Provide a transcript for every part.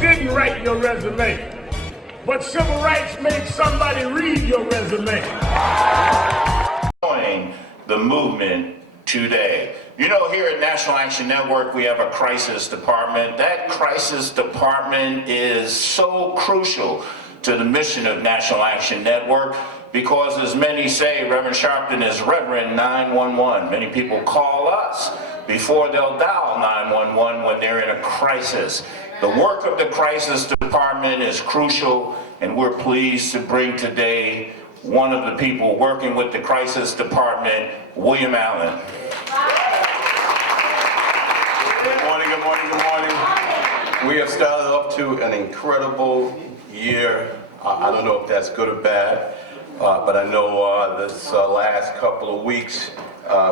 didn't write your resume, but civil rights made somebody read your resume. The movement today. You know, here at National Action Network, we have a crisis department. That crisis department is so crucial to the mission of National Action Network because, as many say, Reverend Sharpton is Reverend 911. Many people call us before they'll dial 911 when they're in a crisis. The work of the crisis department is crucial, and we're pleased to bring today one of the people working with the crisis department, William Allen. Good morning, good morning, good morning. We have started off to an incredible year. I don't know if that's good or bad, but I know this last couple of weeks,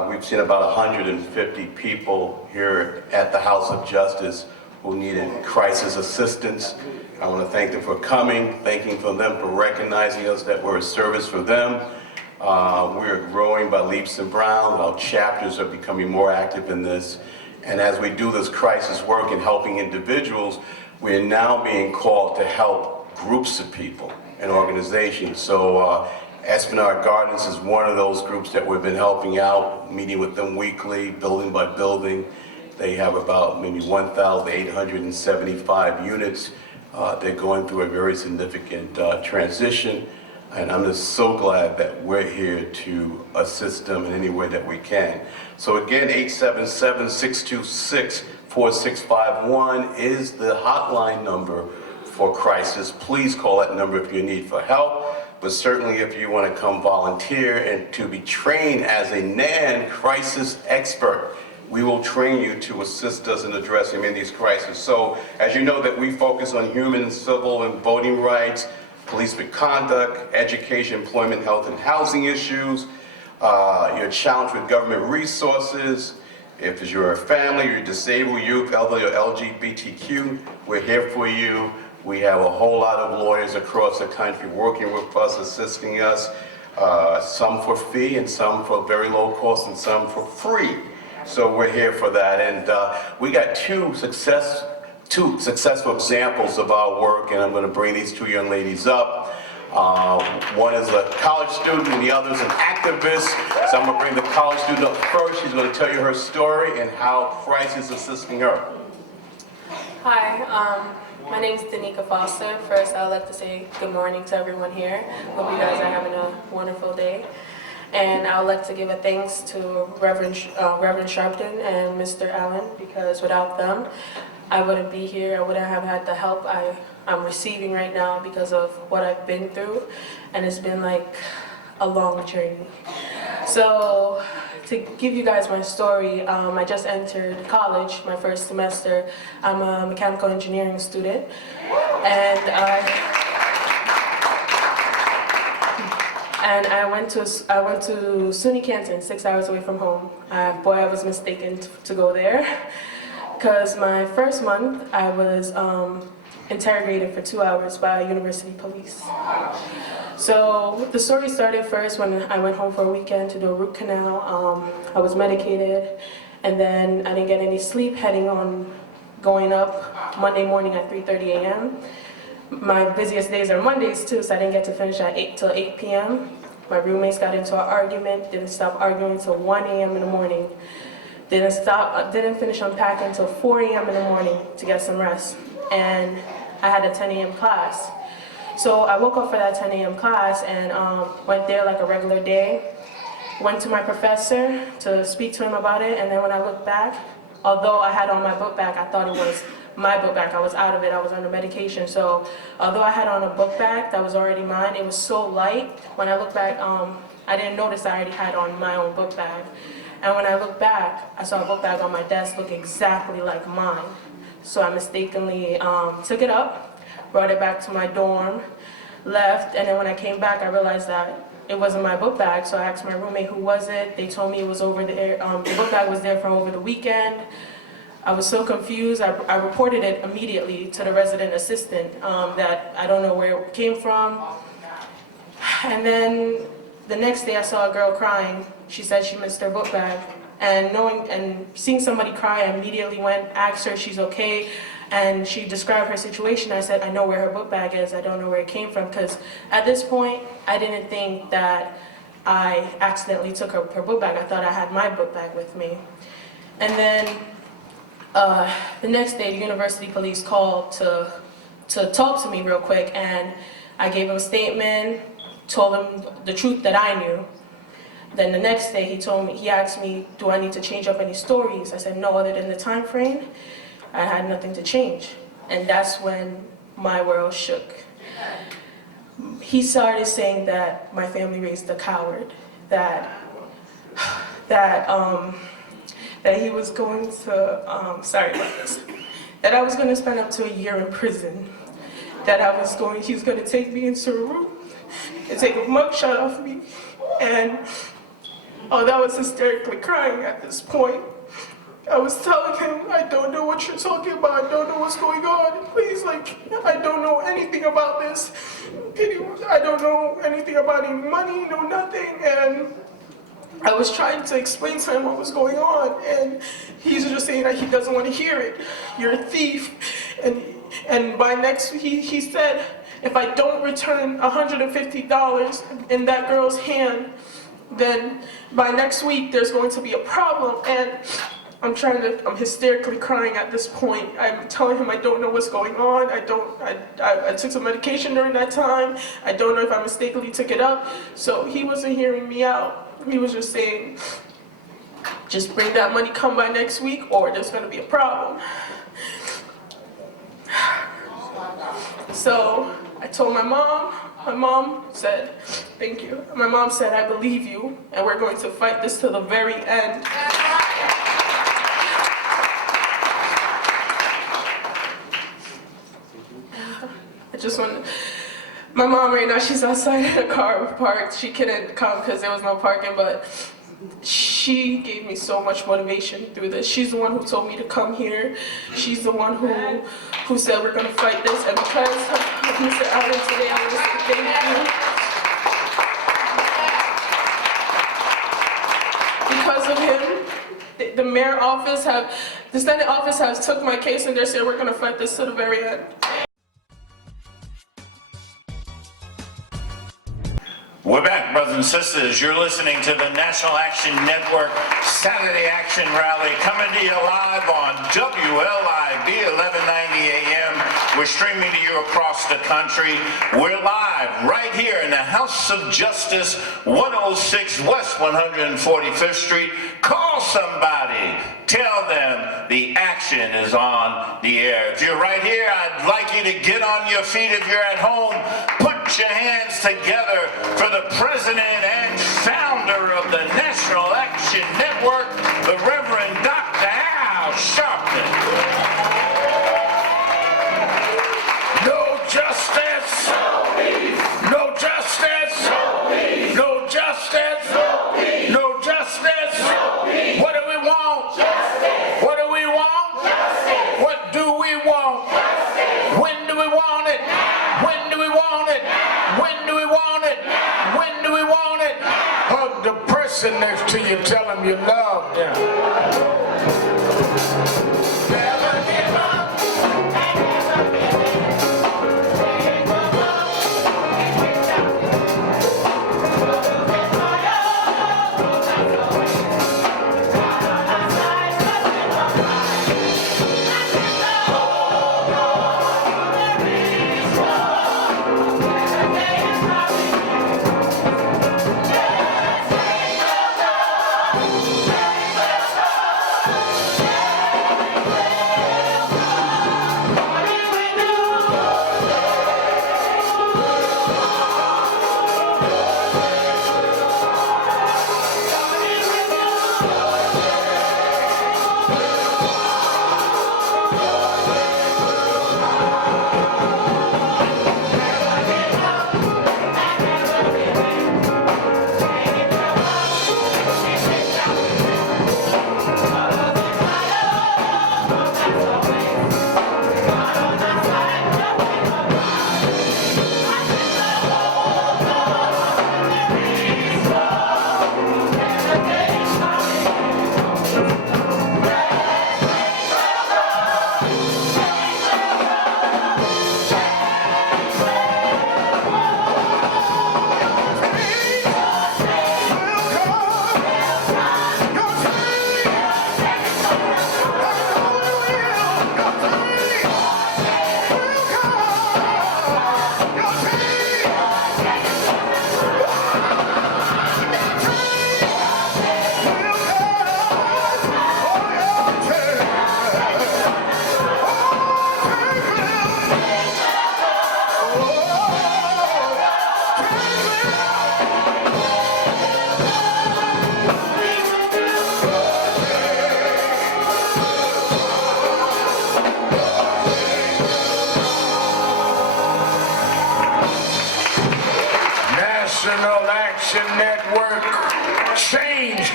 we've seen about 150 people here at the House of Justice who needed crisis assistance. I want to thank them for coming, thanking for them for recognizing us that we're a service for them. We're growing by leaps and bounds. Our chapters are becoming more active in this. And as we do this crisis work and helping individuals, we're now being called to help groups of people and organizations. So Esplanade Gardens is one of those groups that we've been helping out, meeting with them weekly, building by building. They have about maybe 1,875 units. They're going through a very significant transition, and I'm just so glad that we're here to assist them in any way that we can. So again, 877-626-4651 is the hotline number for crisis. Please call that number if you need for help, but certainly if you want to come volunteer and to be trained as a NAN crisis expert. We will train you to assist us in addressing many of these crises. So, as you know, that we focus on human, civil, and voting rights, police misconduct, education, employment, health, and housing issues. You're challenged with government resources. If you're a family, you're disabled, youth, elderly, or LGBTQ, we're here for you. We have a whole lot of lawyers across the country working with us, assisting us, some for fee and some for very low cost and some for free. So we're here for that, and we got two successful examples of our work, and I'm going to bring these two young ladies up. One is a college student, and the other is an activist. So I'm going to bring the college student up first. She's going to tell you her story and how crisis is assisting her. Hi, my name is Danica Foster. First, I'd like to say good morning to everyone here. Hope you guys are having a wonderful day. And I would like to give a thanks to Reverend Sharpton and Mr. Allen, because without them, I wouldn't be here. I wouldn't have had the help I'm receiving right now because of what I've been through. And it's been like a long journey. So to give you guys my story, I just entered college, my first semester. I'm a mechanical engineering student. And I went to SUNY Canton, 6 hours away from home. Boy, I was mistaken to go there, because my first month I was interrogated for 2 hours by university police. So the story started first when I went home for a weekend to do a root canal. I was medicated, and then I didn't get any sleep going up Monday morning at 3:30 a.m. My busiest days are Mondays too, so I didn't get to finish at 8 p.m. My roommates got into an argument, didn't stop arguing until 1 a.m. in the morning. Didn't finish unpacking until 4 a.m. in the morning to get some rest. And I had a 10 a.m. class. So I woke up for that 10 a.m. class and went there like a regular day. Went to my professor to speak to him about it, and then when I looked back, although I had on my book bag, I thought it was my book bag. I was out of it, I was under medication. So although I had on a book bag that was already mine, it was so light. When I look back, I didn't notice I already had on my own book bag. And when I looked back, I saw a book bag on my desk look exactly like mine. So I mistakenly took it up, brought it back to my dorm, left, and then when I came back, I realized that it wasn't my book bag. So I asked my roommate who was it. They told me it was over there. The book bag was there from over the weekend. I was so confused. I reported it immediately to the resident assistant that I don't know where it came from. And then the next day I saw a girl crying. She said she missed her book bag. And seeing somebody cry, I immediately went, asked her if she's okay. And she described her situation. I said, I know where her book bag is. I don't know where it came from, because at this point, I didn't think that I accidentally took her book bag. I thought I had my book bag with me. And then the next day, the university police called to talk to me real quick, and I gave him a statement, told him the truth that I knew. Then the next day, he asked me, do I need to change up any stories? I said, no, other than the time frame, I had nothing to change. And that's when my world shook. He started saying that my family raised a coward, that he was going to, sorry about this, that I was going to spend up to a year in prison, that he's going to take me into a room and take a mugshot off me. And although I was hysterically crying at this point, I was telling him, I don't know what you're talking about, I don't know what's going on, please, I don't know anything about this, I don't know anything about any money, no nothing. And I was trying to explain to him what was going on, and he's just saying that he doesn't want to hear it. You're a thief. And by next, he said, if I don't return $150 in that girl's hand, then by next week there's going to be a problem. And I'm hysterically crying at this point. I'm telling him I don't know what's going on. I took some medication during that time. I don't know if I mistakenly took it up. So he wasn't hearing me out. He was just saying, just bring that money, come by next week, or there's gonna be a problem. So I told my mom. My mom said, thank you. My mom said, I believe you, and we're going to fight this to the very end. My mom right now, she's outside in the car parked. She couldn't come because there was no parking, but she gave me so much motivation through this. She's the one who told me to come here. She's the one who said we're gonna fight this. And because of Mr. Allen today, I want to say thank you. Because of him, the mayor office the Senate office has took my case, and they said we're gonna fight this to the very end. We're back, brothers and sisters. You're listening to the National Action Network Saturday Action Rally, coming to you live on WLIB 1190 AM. We're streaming to you across the country. We're live right here in the House of Justice, 106 West 145th Street. Call somebody. Tell them the action is on the air. If you're right here, I'd like you to get on your feet. If you're at home, put your hands together for the president and founder of the National Action Network, the Reverend Dr. Al Sharpton. No justice. No peace. No justice. No peace. No justice. No peace. No justice. No peace. What do we want? Justice. What do we want? Justice. What do we want? Justice. When do we want it? Now. When do we want it? Now. When do we want it? Now. When do we want it? Now. Hug the person next to you, tell them you love them. Never give up. Never give up.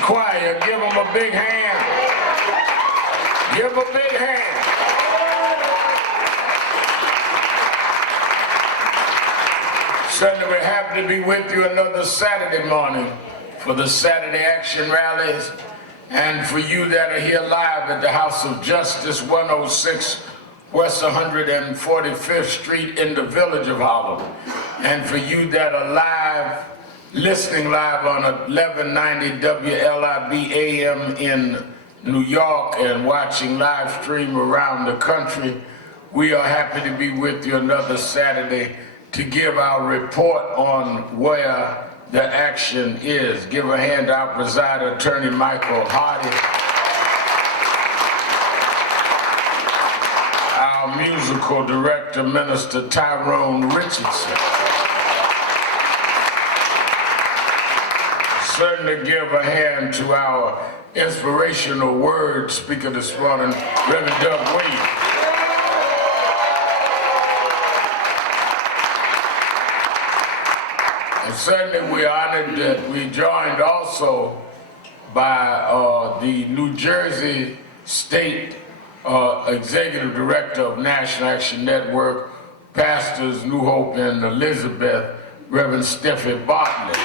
Choir, give them a big hand. Give them a big hand. Certainly we're happy to be with you another Saturday morning for the Saturday Action Rallies, and for you that are here live at the House of Justice, 106 West 145th Street in the Village of Harlem, and for you that are live, listening live on 1190 WLIB AM in New York and watching live stream around the country. We are happy to be with you another Saturday to give our report on where the action is. Give a hand to our presider, Attorney Michael Hardy, our musical director, Minister Tyrone Richardson. Certainly give a hand to our inspirational word speaker this morning, Reverend Doug Williams. And certainly we're honored that we joined also by the New Jersey State Executive Director of National Action Network, Pastors New Hope and Elizabeth, Reverend Steffi Bartlett.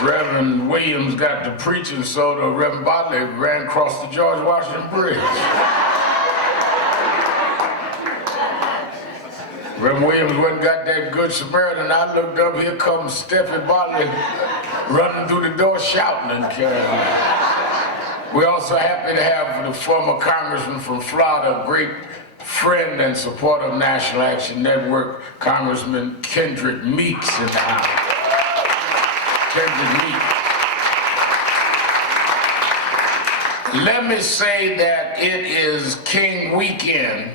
Reverend Williams got to preaching, so the Reverend Bartlett ran across the George Washington Bridge. Reverend Williams wasn't got that good Samaritan. I looked up, here comes Steffi Bartlett running through the door shouting and carrying on. We're also happy to have the former congressman from Florida, a great friend and supporter of National Action Network, Congressman Kendrick Meeks in the house. Kendrick Meeks. Let me say that it is King Weekend,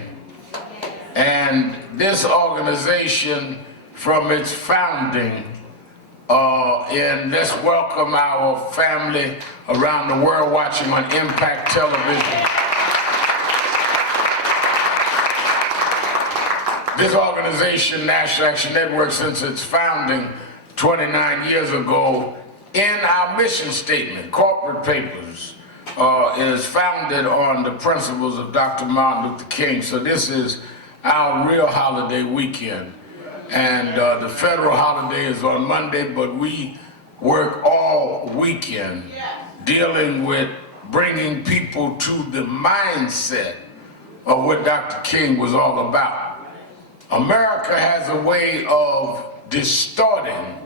and this organization from its founding, and let's welcome our family around the world watching on Impact Television. This organization, National Action Network, since its founding 29 years ago, in our mission statement, corporate papers, is founded on the principles of Dr. Martin Luther King. So this is our real holiday weekend. And the federal holiday is on Monday, but we work all weekend dealing with bringing people to the mindset of what Dr. King was all about. America has a way of distorting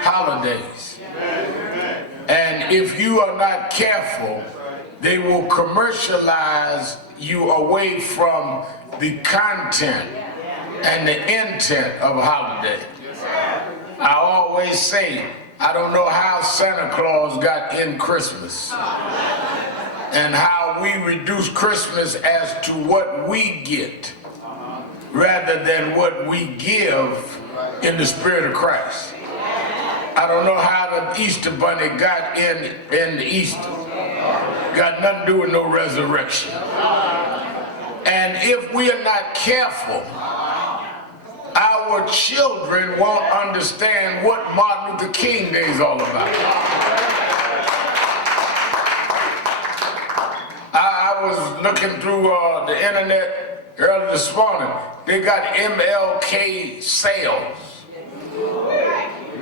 holidays. And if you are not careful, they will commercialize you away from the content and the intent of a holiday. I always say, I don't know how Santa Claus got in Christmas and how we reduce Christmas as to what we get rather than what we give in the spirit of Christ. I don't know how the Easter bunny got in Easter. Got nothing to do with no resurrection. And if we are not careful, our children won't understand what Martin Luther King Day is all about. I was looking through the internet early this morning. They got MLK sales.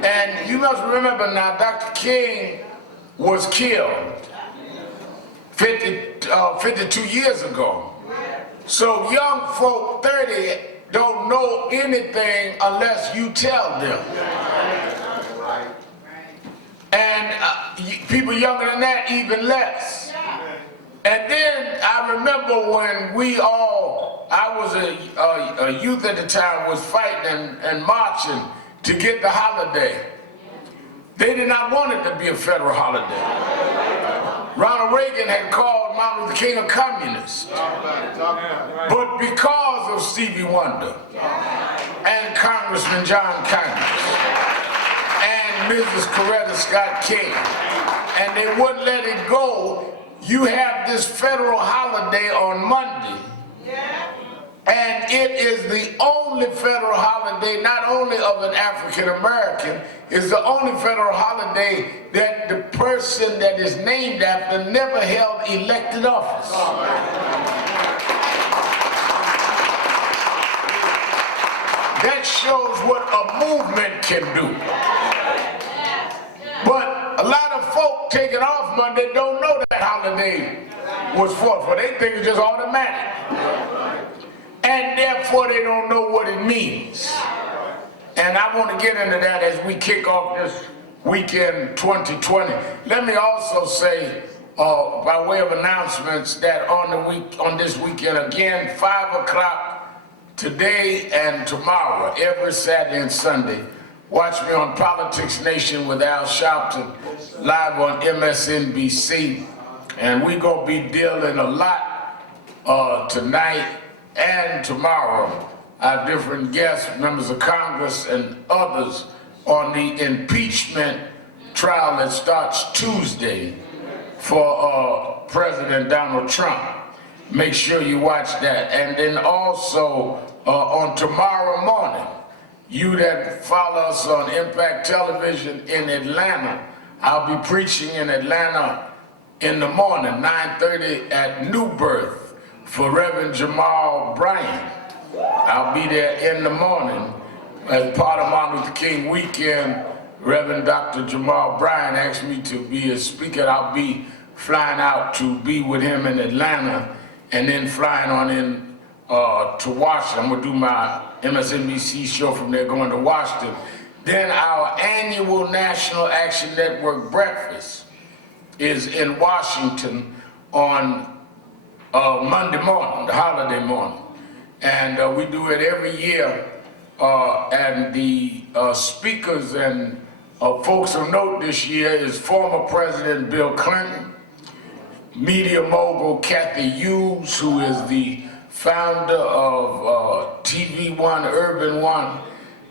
And you must remember now, Dr. King was killed 52 years ago. So young folk 30 don't know anything unless you tell them. And people younger than that, even less. And then I remember when I was a youth at the time, was fighting and marching to get the holiday. They did not want it to be a federal holiday. Ronald Reagan had called Martin Luther King a communist. But because of Stevie Wonder and Congressman John Conyers and Mrs. Coretta Scott King, and they wouldn't let it go, you have this federal holiday on Monday And it is the only federal holiday, not only of an African American, it's the only federal holiday that the person that is named after never held elected office. That shows what a movement can do. But a lot of folk taking off Monday don't know that holiday was fought for. They think it's just automatic. And therefore they don't know what it means. And I want to get into that as we kick off this weekend 2020. Let me also say, by way of announcements, that on this weekend again, 5 o'clock today and tomorrow, every Saturday and Sunday, watch me on Politics Nation with Al Sharpton, live on MSNBC. And we're going to be dealing a lot tonight and tomorrow. Our different guests, members of Congress and others, on the impeachment trial that starts Tuesday for President Donald Trump. Make sure you watch that. And then also on tomorrow morning, you that follow us on Impact Television in Atlanta, I'll be preaching in Atlanta in the morning, 9:30 at New Birth for Reverend Jamal Bryant. I'll be there in the morning as part of Martin Luther King weekend. Reverend Dr. Jamal Bryant asked me to be a speaker. I'll be flying out to be with him in Atlanta and then flying on in to Washington. I'm gonna do my MSNBC show from there going to Washington. Then our annual National Action Network breakfast is in Washington on Monday morning, the holiday morning. And we do it every year. And the speakers and folks of note this year is former President Bill Clinton, media mogul Kathy Hughes, who is the founder of TV One, Urban One,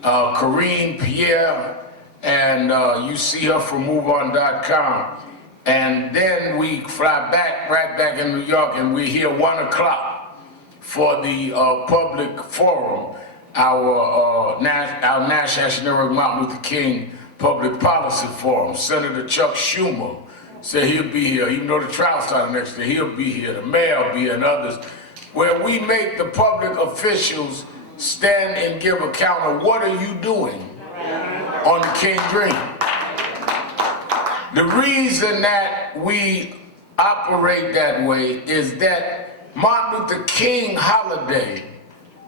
Corinne Pierre, and you see her from MoveOn.com. And then we fly back, right back in New York, and we're here 1 o'clock for the public forum, our National Action Network Martin Luther King Public Policy Forum. Senator Chuck Schumer said he'll be here, even though the trial started next day, he'll be here, the mayor will be here, and others, where we make the public officials stand and give account of what are you doing on the King Dream. The reason that we operate that way is that Martin Luther King holiday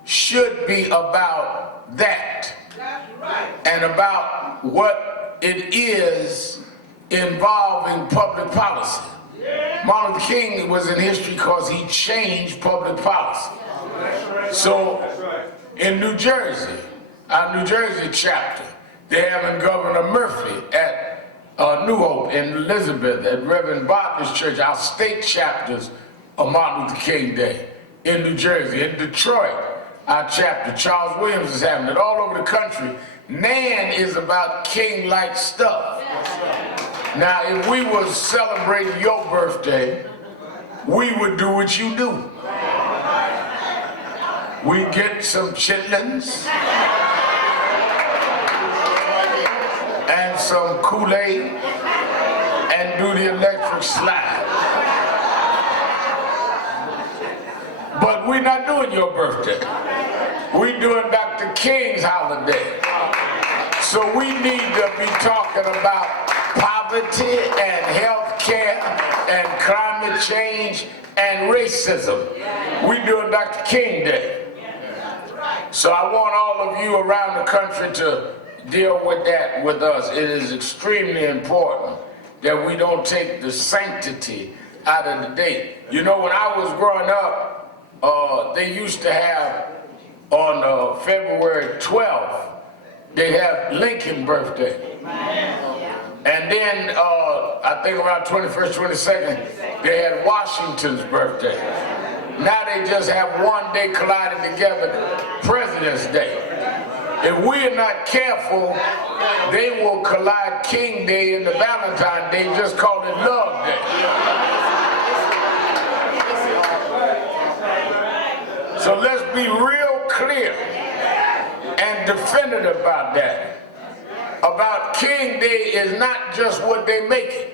should be about that. That's right. And about what it is involving public policy. Yeah. Martin Luther King was in history because he changed public policy. That's right. So in New Jersey, our New Jersey chapter, they're having Governor Murphy at New Hope in Elizabeth, at Reverend Bartlett's church, our state chapters of Martin Luther King Day in New Jersey. In Detroit, our chapter, Charles Williams is having it all over the country. NAN is about King-like stuff. Now, if we were celebrating your birthday, we would do what you do. We get some chitlins and some Kool-Aid and do the electric slide. But we're not doing your birthday. We're doing Dr. King's holiday. So we need to be talking about poverty and health care and climate change and racism. We're doing Dr. King Day. So I want all of you around the country to deal with that with us. It is extremely important that we don't take the sanctity out of the day. You know, when I was growing up, they used to have on February 12th, they have Lincoln birthday. And then I think around 21st, 22nd, they had Washington's birthday. Now they just have one day collided together, President's Day. If we are not careful, they will collide King Day and the Valentine Day, just call it Love Day. So let's be real clear and definitive about that. About King Day is not just what they make it.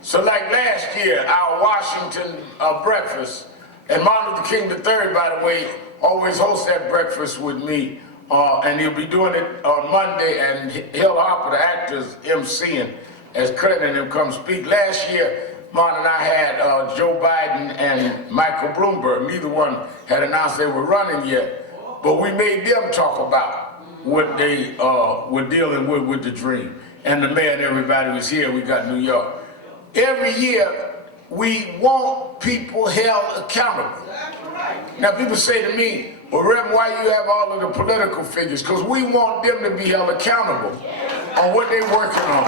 So like last year, our Washington breakfast, and Martin Luther King III, by the way, always hosts that breakfast with me, and he'll be doing it on Monday, and Hill Harper, the actor's MCing, as Clinton and him come speak. Last year, Martin and I had Joe Biden and Michael Bloomberg. Neither one had announced they were running yet, but we made them talk about what they were dealing with the dream. And the mayor and everybody was here. We got New York. Every year, we want people held accountable. Now, people say to me, well, Reverend, why you have all of the political figures? Because we want them to be held accountable on what they're working on.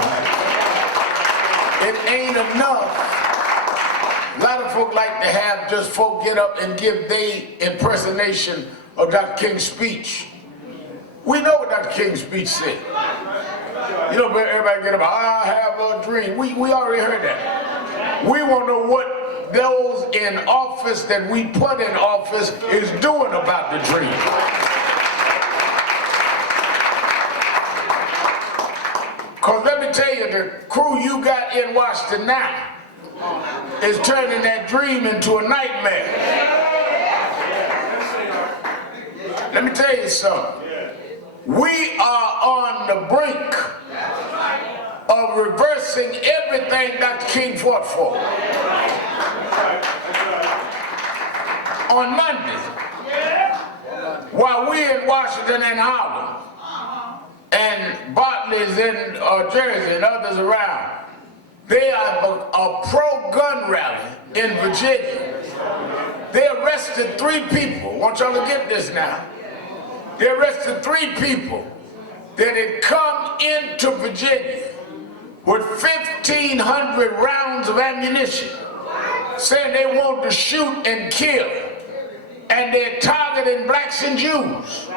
It ain't enough. A lot of folk like to have just folk get up and give their impersonation of Dr. King's speech. We know what Dr. King's speech said. You know, everybody get up, I have a dream. We already heard that. We want to know what those in office that we put in office is doing about the dream. Because let me tell you, the crew you got in Washington now is turning that dream into a nightmare. Let me tell you something. We are on the brink of reversing everything Dr. King fought for. On Monday, while we're in Washington and Harlem, and Bartley's in Jersey and others around, they have a pro-gun rally in Virginia. They arrested 3 people. I want y'all to get this now. They arrested 3 people that had come into Virginia with 1,500 rounds of ammunition, saying they wanted to shoot and kill, and they're targeting blacks and Jews.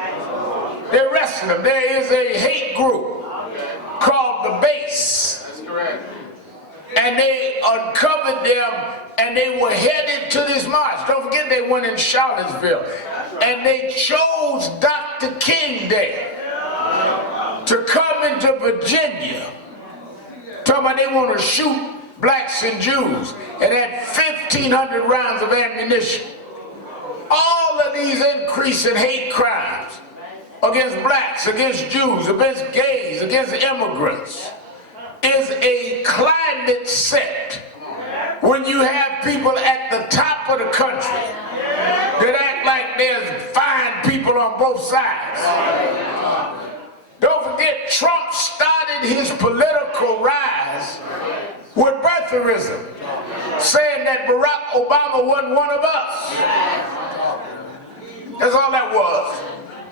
They're arresting them. There is a hate group called The Base. That's correct. And they uncovered them, and they were headed to this march. Don't forget they went in Charlottesville. And they chose Dr. King Day to come into Virginia, talking about they want to shoot blacks and Jews, and had 1,500 rounds of ammunition. All of these increase in hate crimes against blacks, against Jews, against gays, against immigrants is a climate set when you have people at the top of the country that act like there's fine people on both sides. Don't forget, Trump started his political rise with birtherism, saying that Barack Obama wasn't one of us. That's all that was.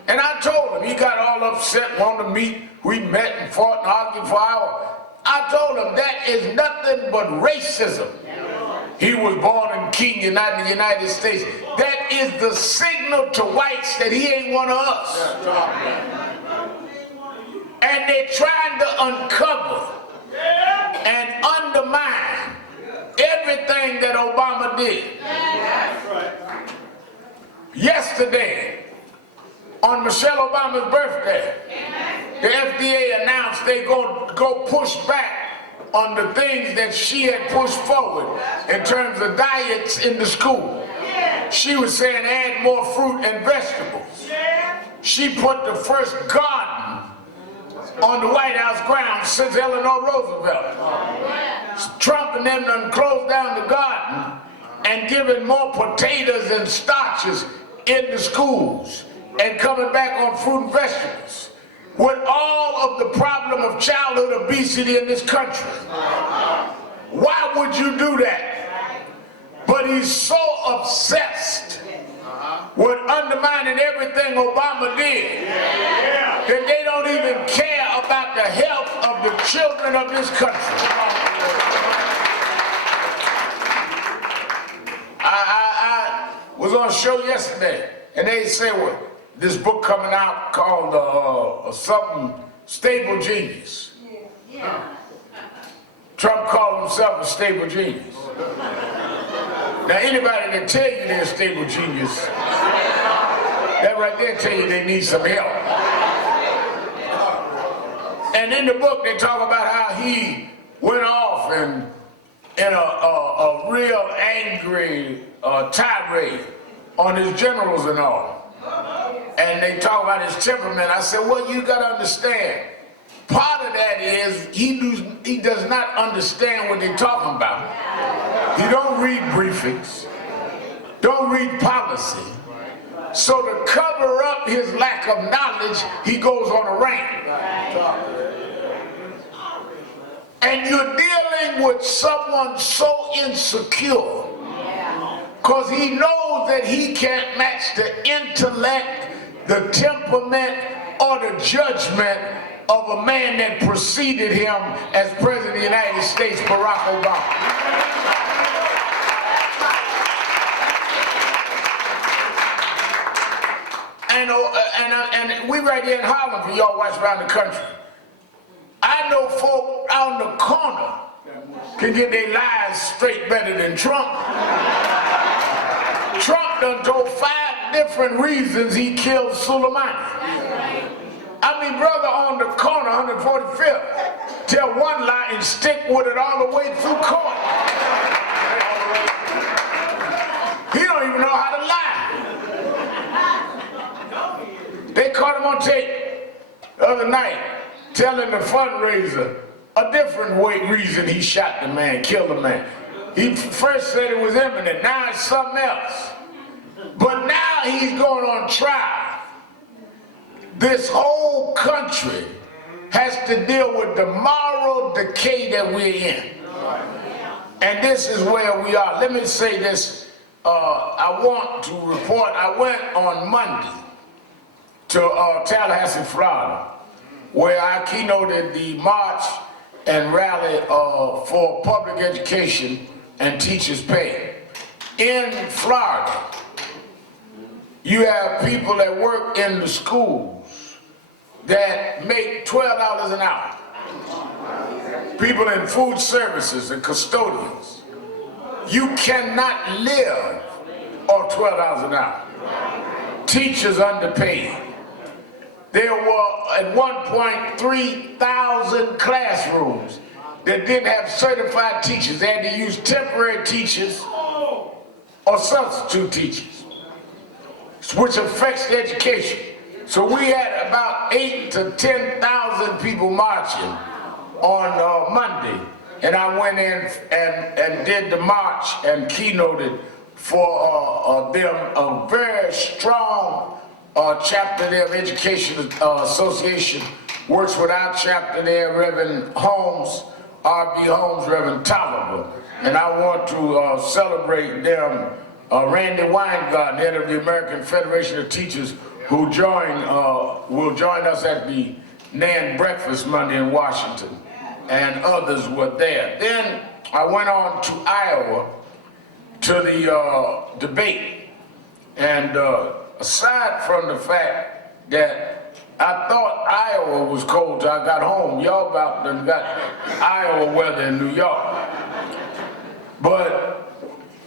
And I told him, he got all upset, wanted to meet. We met and fought and argued for hours. I told him that is nothing but racism. He was born in Kenya, not in the United States. That is the signal to whites that he ain't one of us. And they're trying to uncover and undermine everything that Obama did. Yesterday, on Michelle Obama's birthday, the FDA announced they're going to go push back on the things that she had pushed forward in terms of diets in the school. She was saying add more fruit and vegetables. She put the first garden on the White House grounds since Eleanor Roosevelt. Trump and them done closed down the garden and given more potatoes and starches in the schools and coming back on fruit and vegetables. With all of the problem of childhood obesity in this country. Why would you do that? But he's so obsessed with undermining everything Obama did that they don't even care about the health of the children of this country. I was on a show yesterday, and they say, well, this book coming out called something, Stable Genius. Trump called himself a stable genius. Now anybody that tell you they're a stable genius That right there tell you they need some help. And in the book they talk about how he went off and in a real angry tirade on his generals and all. And they talk about his temperament. I said, well, you got to understand, part of that is he does not understand what they're talking about. He don't read briefings, don't read policy. So to cover up his lack of knowledge, he goes on a rant. And you're dealing with someone so insecure because he knows that he can't match the intellect, the temperament, or the judgment of a man that preceded him as President of the United States, Barack Obama. And we right here in Harlem, for y'all watch around the country. I know folk out in the corner can get their lives straight better than Trump. Trump done told 5 different reasons he killed Soleimani. I mean, brother on the corner, 145th, tell one lie and stick with it all the way through court. He don't even know how to lie. They caught him on tape the other night telling the fundraiser a different reason he shot the man, killed the man. He first said it was imminent, now it's something else. But now he's going on trial. This whole country has to deal with the moral decay that we're in. And this is where we are. Let me say this. I want to report, I went on Monday to Tallahassee, Florida, where I keynoted the march and rally for public education and teachers' pay. In Florida, you have people that work in the schools that make $12 an hour. People in food services and custodians. You cannot live on $12 an hour. Teachers underpaid. There were at one point 3,000 classrooms that didn't have certified teachers. They had to use temporary teachers or substitute teachers, which affects the education. So we had about 8,000 to 10,000 people marching on Monday, and I went in and did the march and keynoted for them a very strong chapter there of Education Association, works with our chapter there, Reverend Holmes, R.B. Holmes, Reverend Tolliver, and I want to celebrate them. Randy Weingarten, head of the American Federation of Teachers, who will join us at the NAN breakfast Monday in Washington, and others were there. Then I went on to Iowa to the debate, and aside from the fact that I thought Iowa was cold till I got home, y'all about done got Iowa weather in New York. But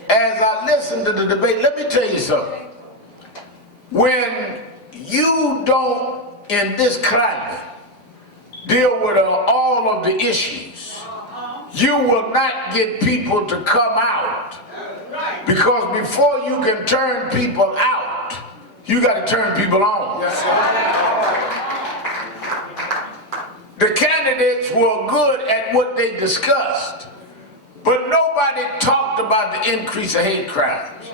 as I listened to the debate, let me tell you something. When you don't, in this climate, deal with all of the issues, you will not get people to come out, because before you can turn people out, you got to turn people on. The candidates were good at what they discussed, but nobody talked about the increase of hate crimes.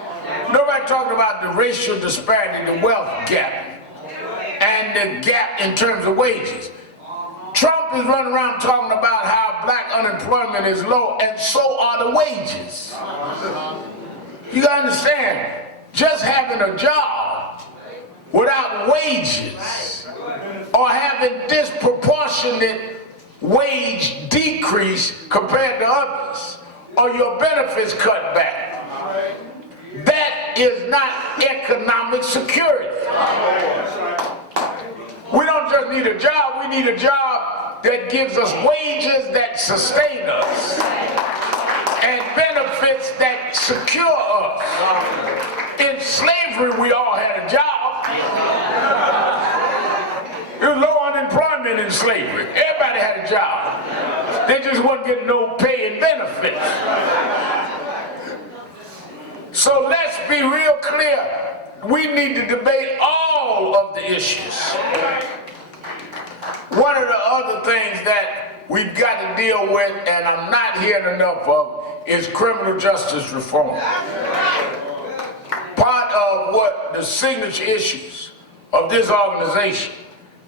Nobody talked about the racial disparity, the wealth gap, and the gap in terms of wages. Trump is running around talking about how black unemployment is low, and so are the wages. You gotta understand, just having a job without wages, or having disproportionate wage decrease compared to others, or your benefits cut back, that is not economic security. We don't just need a job, we need a job that gives us wages that sustain us and benefits that secure us. In slavery, we all had a job. slavery. Everybody had a job. They just weren't getting no pay and benefits. So let's be real clear. We need to debate all of the issues. One of the other things that we've got to deal with, and I'm not hearing enough of, is criminal justice reform. Part of what the signature issues of this organization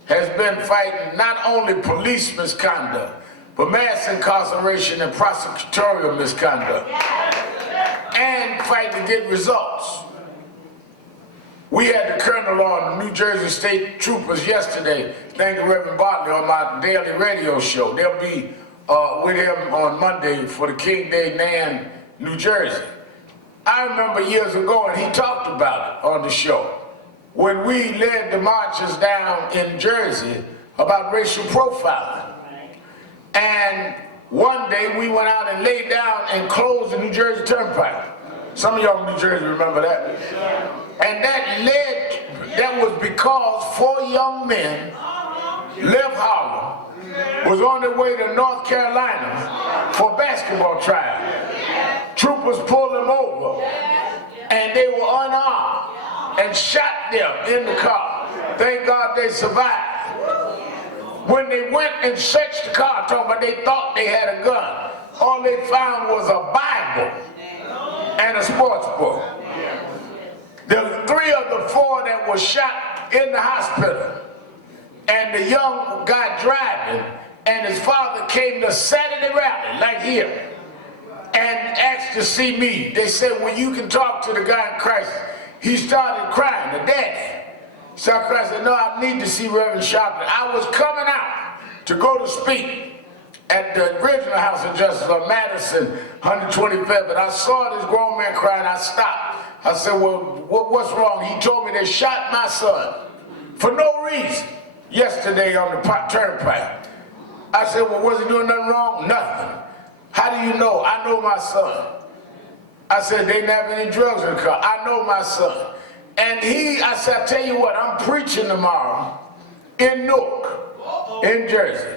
has been fighting not only police misconduct, but mass incarceration and prosecutorial misconduct, and fighting to get results. We had the colonel on the New Jersey State Troopers yesterday, thank you, Reverend Bartley, on my daily radio show. They'll be with him on Monday for the King Day Nan, New Jersey. I remember years ago, and he talked about it on the show, when we led the marches down in Jersey about racial profiling. And one day we went out and laid down and closed the New Jersey Turnpike. Some of y'all in New Jersey remember that. And that was because 4 young men left Harlem, was on their way to North Carolina for basketball trial. Troopers pulled them over, and they were unarmed and shot them in the car. Thank God they survived. When they went and searched the car, they thought they had a gun. All they found was a Bible and a sports book. There were 3 of the 4 that were shot in the hospital. And the young guy driving, and his father came to Saturday rally, like here, and asked to see me. They said, well, you can talk to the guy in crisis. He started crying, the daddy. So I said, no, I need to see Reverend Sharpton. I was coming out to go to speak at the original House of Justice on Madison, 125th, and I saw this grown man crying. I stopped. I said, well, what's wrong? He told me they shot my son for no reason yesterday on the turnpike. I said, well, was he doing nothing wrong? Nothing. How do you know? I know my son. I said, they didn't have any drugs in the car. I know my son. And I said, I tell you what, I'm preaching tomorrow in Newark, in Jersey,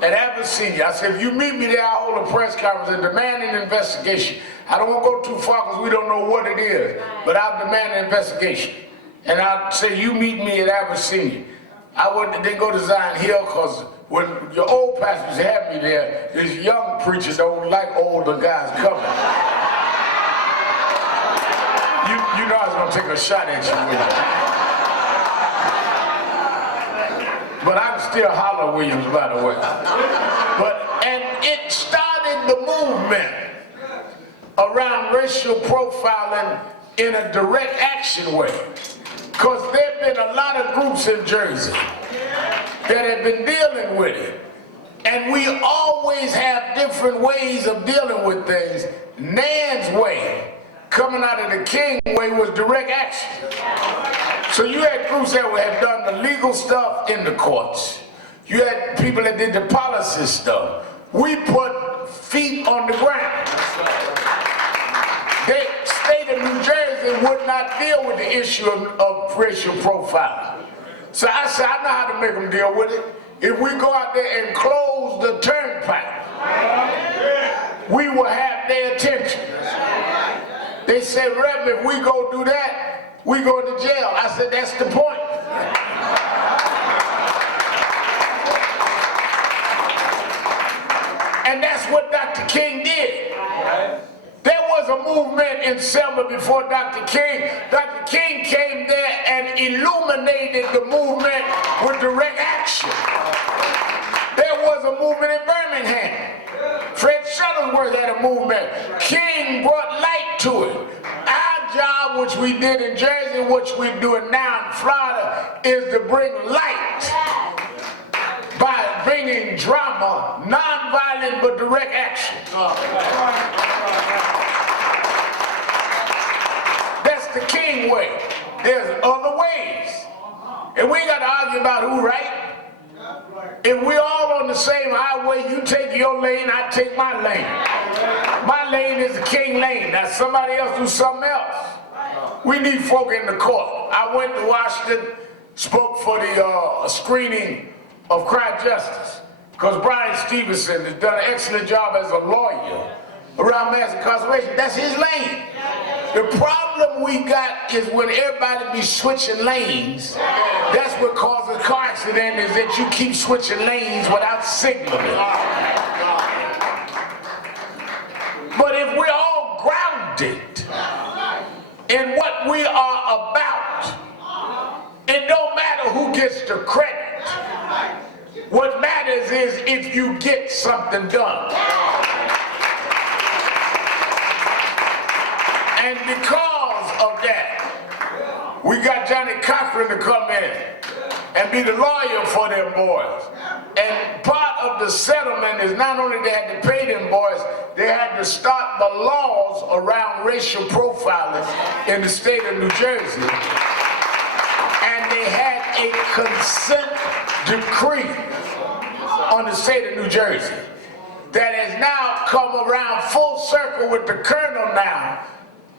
at Abyssinia. I said, if you meet me there, I'll hold a press conference and demand an investigation. I don't want to go too far because we don't know what it is, but I'll demand an investigation. And I'll say, you meet me at Abyssinia. I wouldn't then go to Zion Hill because when your old pastors have me there, these young preachers don't like older guys coming. You know I was going to take a shot at you with it. But I'm still Holler Williams, by the way. And it started the movement around racial profiling in a direct action way. Because there have been a lot of groups in Jersey that have been dealing with it. And we always have different ways of dealing with things. Nan's way, coming out of the King way, was direct action. So you had groups that had done the legal stuff in the courts. You had people that did the policy stuff. We put feet on the ground. The state of New Jersey would not deal with the issue of racial profiling. So I said, I know how to make them deal with it. If we go out there and close the turnpike, we will have their attention. They said, Reverend, if we go do that, we go to jail. I said, that's the point. And that's what Dr. King did. There was a movement in Selma before Dr. King. Dr. King came there and illuminated the movement with direct action. There was a movement in Birmingham. Fred Shuttlesworth had a movement. King brought light to it. Our job, which we did in Jersey, which we're doing now in Florida, is to bring light by bringing drama, non-violent but direct action. That's the King way. There's other ways. And we ain't got to argue about who right. If we're all on the same highway, you take your lane, I take my lane. My lane is the King lane. Now somebody else do something else. We need folk in the court. I went to Washington, spoke for the screening of crime justice. Because Brian Stevenson has done an excellent job as a lawyer around mass incarceration. That's his lane. The problem we got is when everybody be switching lanes, that's what causes car accident, is that you keep switching lanes without signaling. But if we're all grounded in what we are about, it don't matter who gets the credit. What matters is if you get something done. And because of that, we got Johnny Cochran to come in and be the lawyer for them boys. And part of the settlement is not only they had to pay them boys, they had to start the laws around racial profiling in the state of New Jersey. And they had a consent decree on the state of New Jersey that has now come around full circle with the colonel now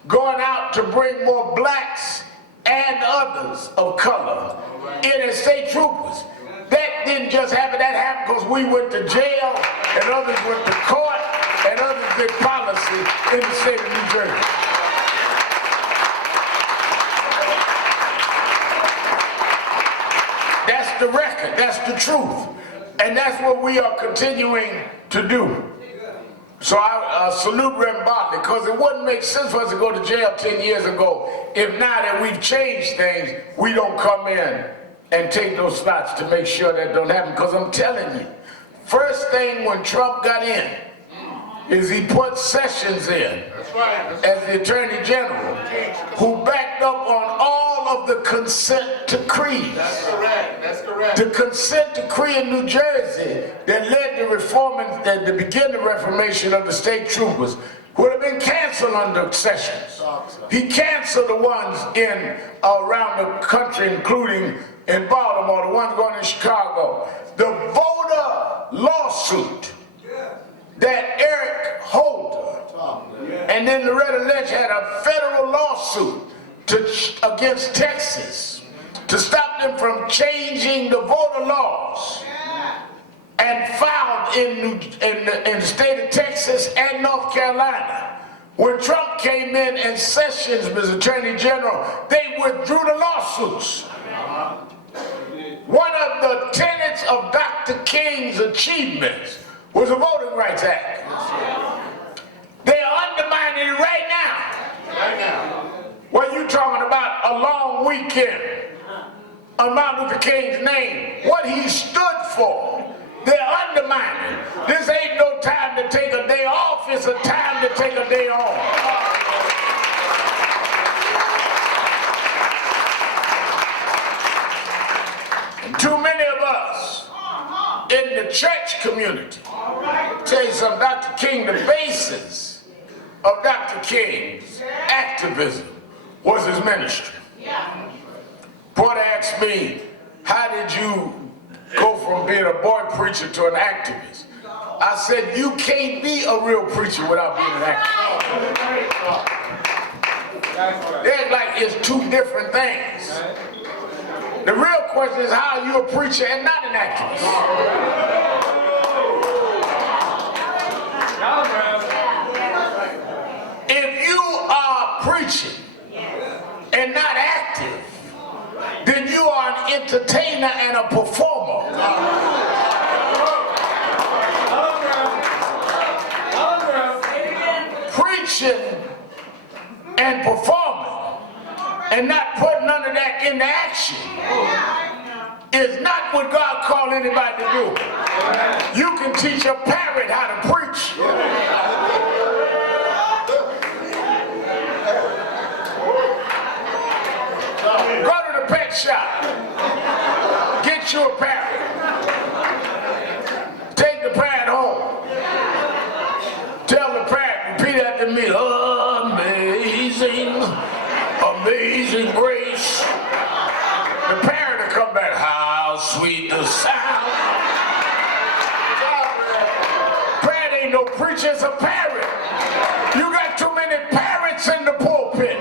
going out to bring more blacks and others of color in as state troopers. That didn't just happen, that happened because we went to jail and others went to court and others did policy in the state of New Jersey. That's the record, that's the truth. And that's what we are continuing to do. So I salute Reverend Bartley, because it wouldn't make sense for us to go to jail 10 years ago if now that we've changed things, we don't come in and take those spots to make sure that don't happen. Because I'm telling you, first thing when Trump got in is he put Sessions in as the Attorney General, who backed up on all of the consent decrees. That's correct. That's correct. The consent decree in New Jersey that led to reforming, that the beginning of reformation of the state troopers would have been canceled under Sessions. He canceled the ones in around the country, including in Baltimore, the ones going in Chicago. The voter lawsuit that Eric Holder and then Loretta Lynch had a federal lawsuit against Texas to stop them from changing the voter laws, and filed in the state of Texas and North Carolina. When Trump came in and Sessions was Attorney General, they withdrew the lawsuits. One of the tenets of Dr. King's achievements was the Voting Rights Act. They are undermining it right now. Right now. Well, you talking about a long weekend on Martin Luther King's name, what he stood for. They're undermining. This ain't no time to take a day off, it's a time to take a day on. And too many of us in the church community, tell you something, Dr. King, the basis of Dr. King's activism was his ministry. Porter asked me, how did you go from being a boy preacher to an activist? I said, you can't be a real preacher without being an activist. They're like, it's two different things. The real question is, how are you a preacher and not an activist? If you are preaching and not active, then you are an entertainer and a performer. Preaching and performing and not putting none of that into action is not what God called anybody to do. You can teach a parrot how to preach. Go to the pet shop, get you a parrot, take the parrot home, tell the parrot, repeat after me, amazing, amazing grace. The parrot will come back, how sweet the sound. Parrot ain't no preacher, it's a parrot. You got too many parrots in the pulpit.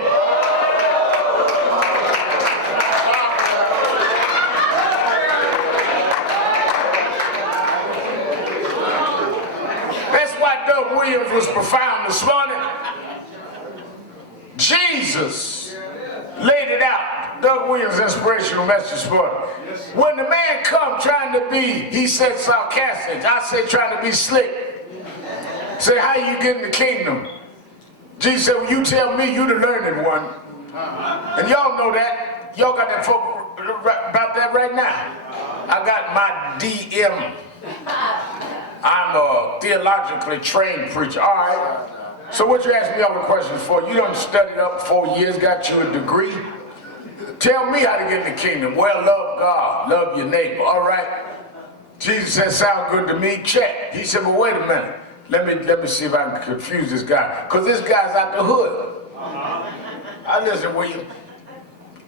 around this morning. Jesus laid it out. Doug Williams, inspirational message this morning. When the man come trying to be, he said sarcastic. I say trying to be slick. Say, how you get in the kingdom? Jesus said, well, you tell me, you the learned one. And y'all know that. Y'all got that folk about that right now. I got my DM. I'm a theologically trained preacher. All right. So what you ask me all the questions for? You done studied up 4 years, got you a degree. Tell me how to get in the kingdom. Well, love God, love your neighbor. All right. Jesus said, sound good to me. Check. He said, well, wait a minute. Let me see if I can confuse this guy. Because this guy's out the hood. I listen, William.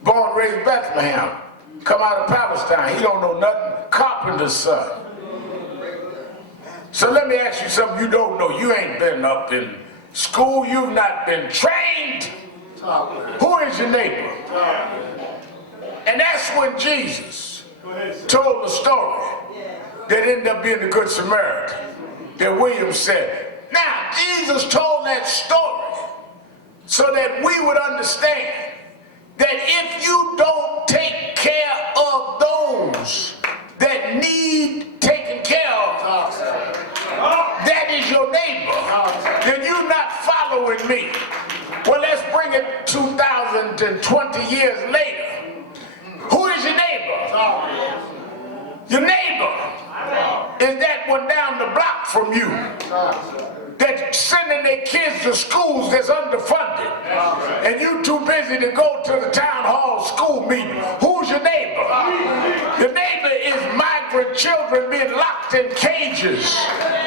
Born, raised Bethlehem. Come out of Palestine. He don't know nothing. Carpenter's son. So let me ask you something you don't know. You ain't been up in school. You've not been trained. Who is your neighbor? And that's when Jesus told the story that ended up being the Good Samaritan that William said. Now, Jesus told that story so that we would understand that if you don't take care of those that need taken care of, that is your neighbor, then you're not following me. Well, let's bring it 2,020 years later. Who is your neighbor? Your neighbor is that one down the block from you that's sending their kids to schools that's underfunded, and you too busy to go to the town hall school meeting. Who's your neighbor? Your neighbor is migrant children being locked in cages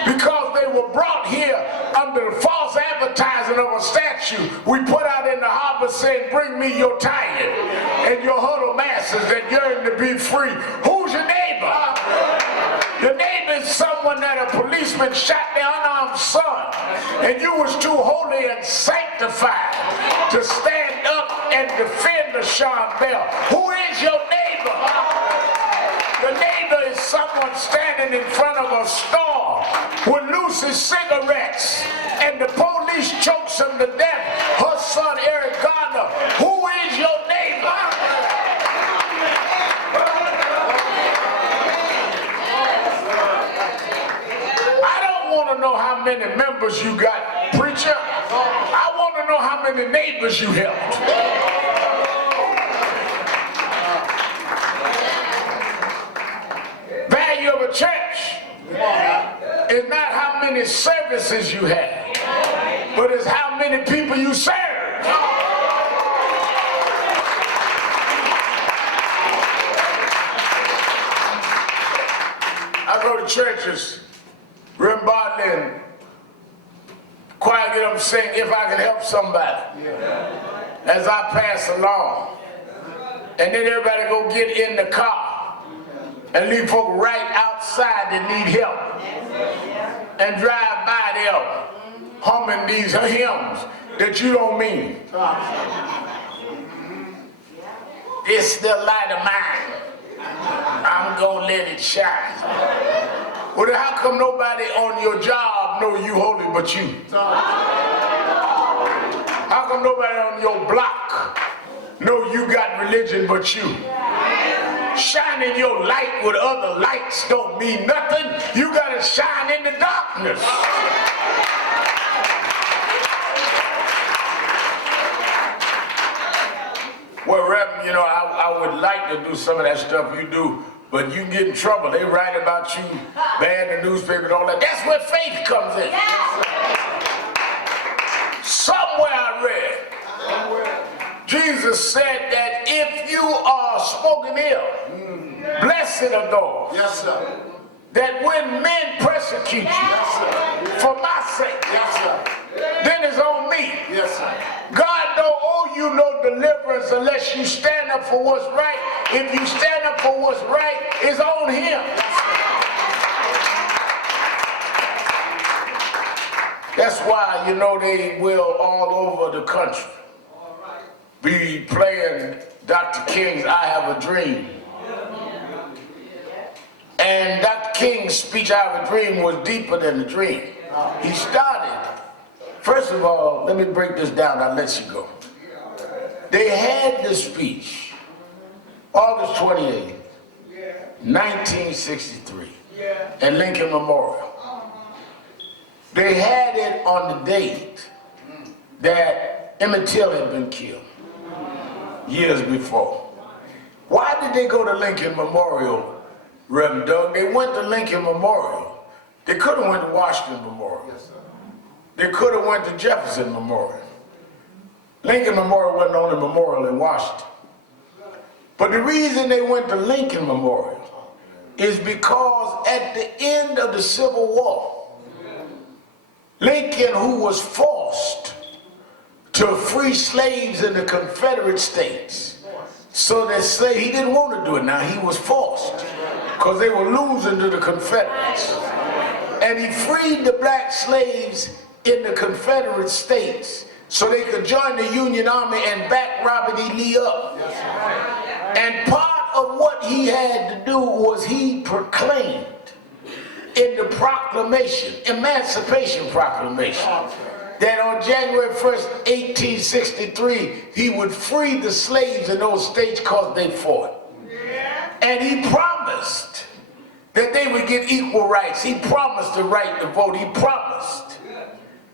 because they were brought here under the false advertising of a statue we put out in the harbor saying, bring me your tithe and your huddle masses that yearn to be free. Who's your neighbor? Your neighbor is someone that a policeman shot their unarmed son, and you was too holy and sanctified to stand up and defend the Sean Bell. Who is your neighbor? Your neighbor is someone standing in front of a store with loose cigarettes, and the police chokes him to death. Her son Eric Garner. Who is your neighbor? I know how many members you got, preacher. I want to know how many neighbors you helped. Value of a church is not how many services you have, but it's how many people you serve. I go to churches. Rem Bartley and choir get up and sing, if I can help somebody, as I pass along. And then everybody go get in the car and leave folk right outside that need help. And drive by them humming these hymns that you don't mean. It's the light of mine. I'm gonna let it shine. Well, then how come nobody on your job know you holy but you? How come nobody on your block know you got religion but you? Shining your light with other lights don't mean nothing. You gotta shine in the darkness. Well, Reverend, you know, I would like to do some of that stuff you do, but you get in trouble. They write about you bad in the newspaper and all that. That's where faith comes in. Somewhere I read, Jesus said that if you are spoken ill, blessed are those. Yes, sir. That when men persecute you for my sake, then it's on me. Yes, sir. God don't owe you no deliverance unless you stand up for what's right. If you stand up for what's right, it's on him. That's why, you know, they will all over the country be playing Dr. King's I Have a Dream. And Dr. King's speech, I Have a Dream, was deeper than the dream. He started First of all, let me break this down, I'll let you go. They had this speech, August 28, 1963, at Lincoln Memorial. They had it on the date that Emmett Till had been killed years before. Why did they go to Lincoln Memorial, Reverend Doug? They went to Lincoln Memorial. They could have went to Washington Memorial. They could have went to Jefferson Memorial. Lincoln Memorial wasn't the only memorial in Washington. But the reason they went to Lincoln Memorial is because at the end of the Civil War, Lincoln, who was forced to free slaves in the Confederate States, so that he didn't want to do it now, he was forced, because they were losing to the Confederates. And he freed the black slaves in the Confederate States so they could join the Union Army and back Robert E. Lee up. And part of what he had to do was he proclaimed in the proclamation, Emancipation Proclamation, that on January 1st, 1863, he would free the slaves in those states because they fought. And he promised that they would get equal rights. He promised the right to vote. He promised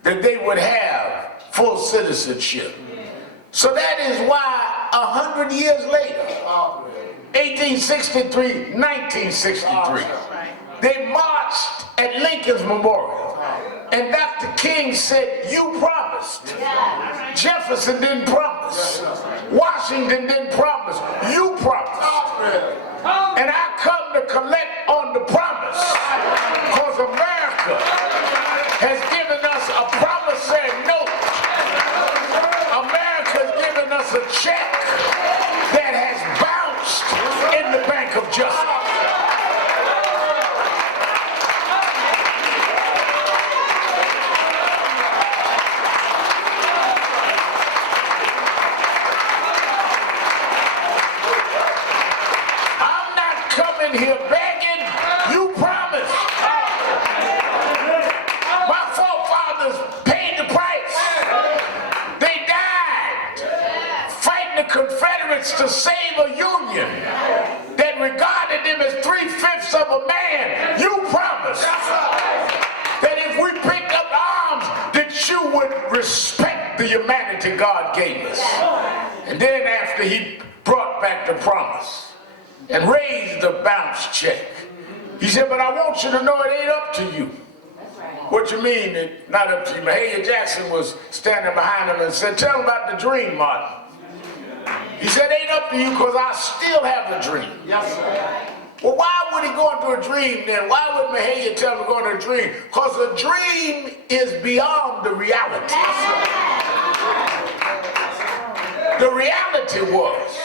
that they would have full citizenship. So that is why 100 years later, 1863, 1963, they marched at Lincoln's Memorial. And Dr. King said, you promised. Jefferson didn't promise. Washington didn't promise. You promised. And I come to collect on the promise. Because America has given us a promissory note. America has given us a check that has bounced in the Bank of Justice. Here begging, you promised. My forefathers paid the price. They died fighting the Confederates to save a union that regarded them as 3/5 of a man. You promised that if we picked up arms, that you would respect the humanity God gave us. And then after he brought back the promise and raised the bounce check, he said, but I want you to know it ain't up to you. What you mean it's not up to you? Mahalia Jackson was standing behind him and said, tell him about the dream, Martin. He said, ain't up to you because I still have the dream. Yes, sir. Well, why would he go into a dream then? Why would Mahalia tell him to go into a dream? Because a dream is beyond the reality. The reality was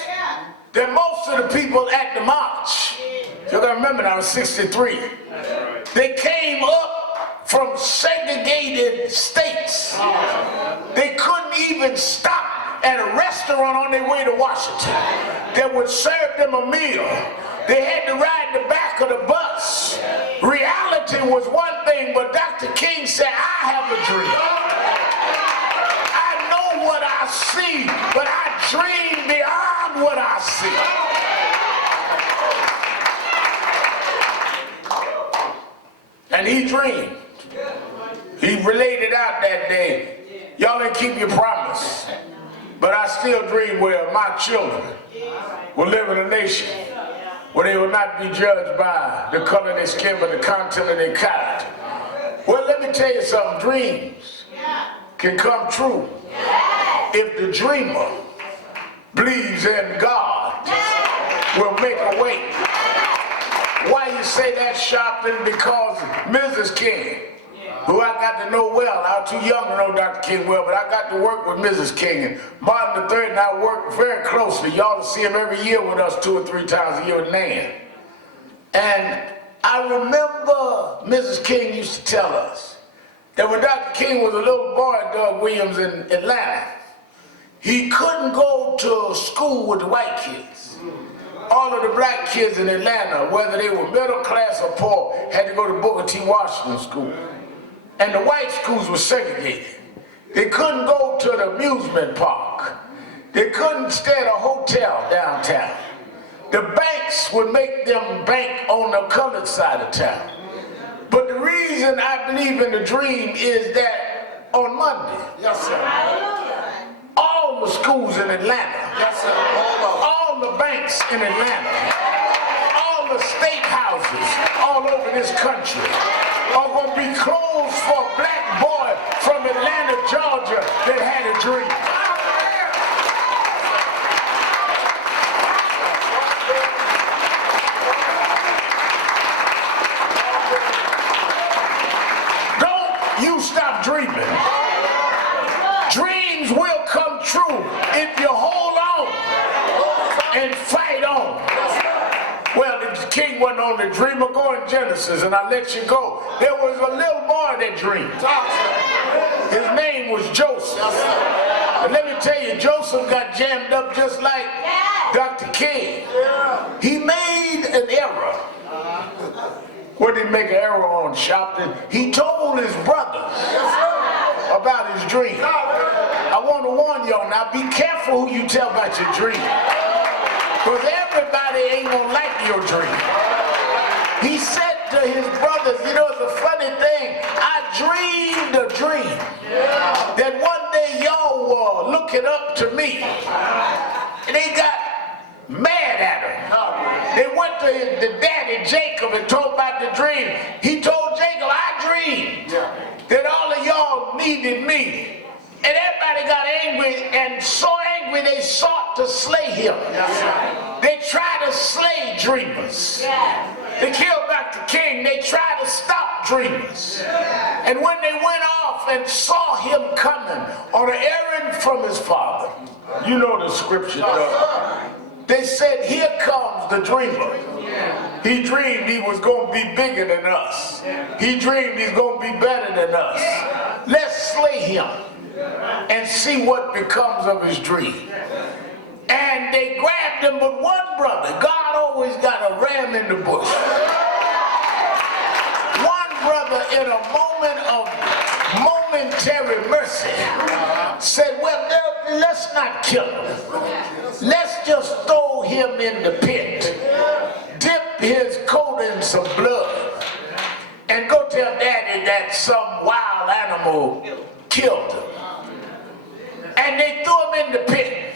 that most of the people at the march, you gotta remember now, I was 63, they came up from segregated states. They couldn't even stop at a restaurant on their way to Washington that would serve them a meal. They had to ride the back of the bus. Reality was one thing, but Dr. King said, I have a dream. I know what I see, but I dream beyond what I see. And he dreamed. He related out that day, y'all didn't keep your promise, but I still dream where my children will live in a nation where they will not be judged by the color of their skin, but the content of their character. Well, let me tell you something, dreams can come true if the dreamer believes in God will make a way. Why you say that, Sharpton? Because Mrs. King, who I got to know well, I was too young to know Dr. King well, but I got to work with Mrs. King, and Martin III and I worked very closely. Y'all see him every year with us 2 or 3 times a year with Nan. And I remember Mrs. King used to tell us that when Dr. King was a little boy, Doug Williams, in Atlanta, he couldn't go to school with the white kids. All of the black kids in Atlanta, whether they were middle class or poor, had to go to Booker T. Washington School. And the white schools were segregated. They couldn't go to the amusement park. They couldn't stay at a hotel downtown. The banks would make them bank on the colored side of town. But the reason I believe in the dream is that on Monday, Yes, sir. all the schools in Atlanta, Yes, sir. Hold on. all the banks in Atlanta, all the state houses all over this country are going to be closed for a black boy from Atlanta, Georgia that had a dream. Don't you stop dreaming. Dreams will come true if you hold on and fight on. Well, the king wasn't on the dreamer. Go in Genesis and I'll let you go. There was a little boy that dreamed. His name was Joseph. And let me tell you, Joseph got jammed up just like Dr. King. He made an error. What did he make an error on, Shopton? He told his brothers about his dream. I want to warn y'all now, be careful who you tell about your dream. Because everybody ain't going to like your dream. He said to his brothers, you know, it's a funny thing. I dreamed a dream that one day y'all were looking up to me. And they got mad at him. They went to the daddy Jacob and told about the dream. He told Jacob, I dreamed that all of y'all needed me. And everybody got angry, and so angry they sought to slay him. They tried to slay dreamers. They killed Dr. King. They tried to stop dreamers. And when they went off and saw him coming on an errand from his father, you know the scripture does. They said, here comes the dreamer. He dreamed he was going to be bigger than us. He dreamed he's going to be better than us. Let's slay him and see what becomes of his dream. And they grabbed him, but one brother, God always got a ram in the bush. One brother, in a moment of momentary mercy, said, well, let's not kill him. Let's just throw him in the pit, dip his coat in some blood, and go tell daddy that some wild animal killed him. And they threw him in the pit.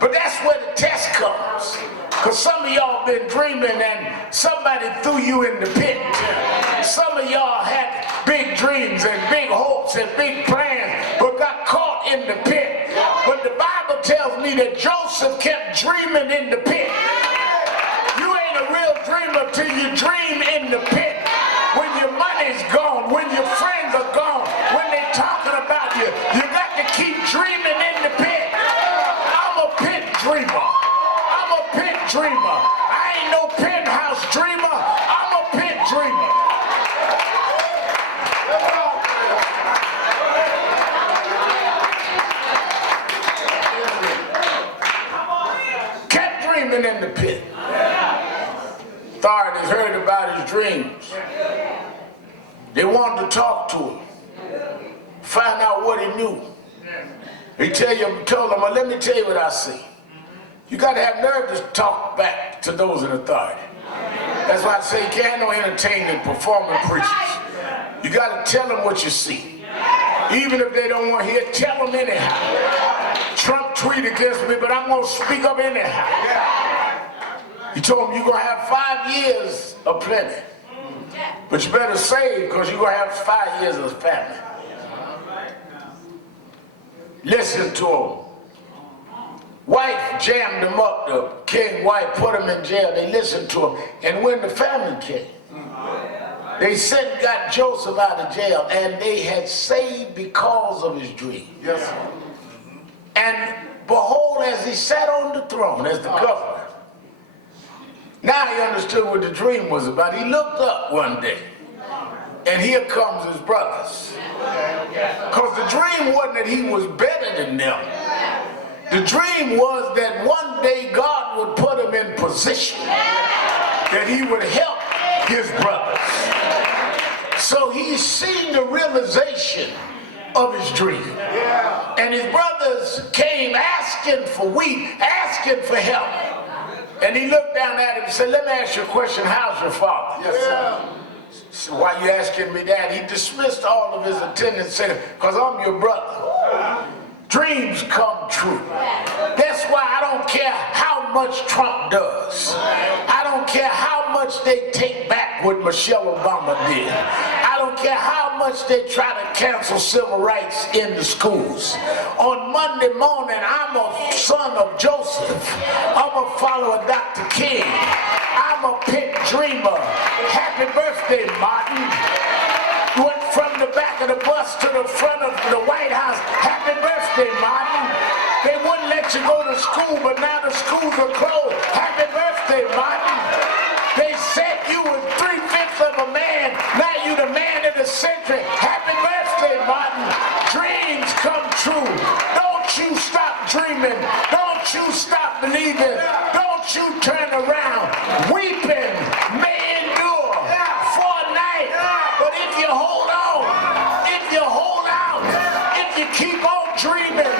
But that's where the test comes. Because some of y'all been dreaming and somebody threw you in the pit. Some of y'all had big dreams and big hopes and big plans, but got caught in the pit. But the Bible tells me that Joseph kept dreaming in the pit. You ain't a real dreamer till you dream in the pit. When your money's gone, when your friends are gone, when they're talking about you, you got to keep dreaming in the pit. I'm a pit dreamer. I'm a pit dreamer. I ain't no penthouse dreamer. I'm a pit dreamer. Kept dreaming in the pit. Authorities heard about his dreams. They wanted to talk to him, find out what he knew. He told them, well, let me tell you what I see. You got to have nerve to talk back to those in authority. That's why I say you can't have no entertaining, performing preachers. You got to tell them what you see. Even if they don't want to hear, tell them anyhow. Trump tweeted against me, but I'm going to speak up anyhow. He told them you're going to have 5 years of plenty. But you better save because you're going to have 5 years of famine. Listen to him. Wife jammed him up, the king wife put him in jail. They listened to him. And when the famine came, they sent and got Joseph out of jail, and they had saved because of his dream. Yes. And behold, as he sat on the throne as the governor, now he understood what the dream was about. He looked up one day, and here comes his brothers. Because the dream wasn't that he was better than them. The dream was that one day God would put him in position, that he would help his brothers. So he's seen the realization of his dream. And his brothers came asking for wheat, asking for help. And he looked down at him and said, let me ask you a question. How's your father? Yes, sir. So why you asking me that? He dismissed all of his attendants and said, because I'm your brother. Dreams come true. That's why I don't care how much Trump does. I don't care how much they take back what Michelle Obama did. I don't care how much they try to cancel civil rights in the schools. On Monday morning, I'm a son of Joseph. I'm a follower of Dr. King. I'm a pet dreamer. Happy birthday, Martin. Went from the back of the bus to the front of the White House. Happy birthday, Martin. They wouldn't let you go to school, but now the schools are closed. Happy birthday, Martin. They said you were 3/5 of a man. Now you the man of the century. Happy birthday, Martin. Dreams come true. Don't you stop dreaming. Don't you stop believing. Don't you turn around. Weeping may endure for a night, but if you hold on, if you hold out, if you keep on dreaming,